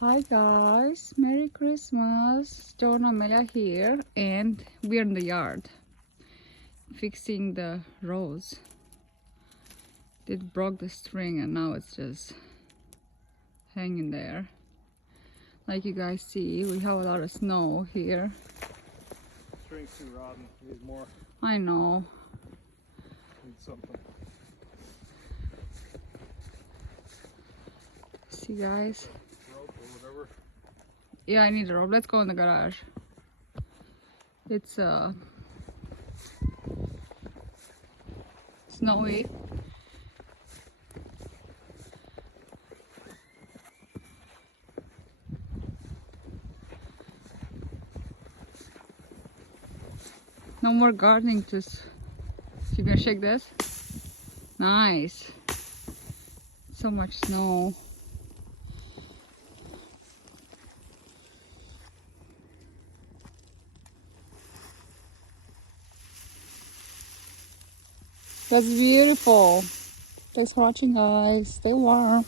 Hi guys, Merry Christmas. John and Amelia here, and we're in the yard fixing the rose. It broke the string and now it's just hanging there. Like you guys see, we have a lot of snow here. String's too rotten. Need more. I know. Need something. See guys? Rope or whatever. Yeah, I need a rope. Let's go in the garage. It's snowy. No more gardening, just you gonna shake this? Nice. So much snow. That's beautiful. Thanks for watching guys. Stay warm.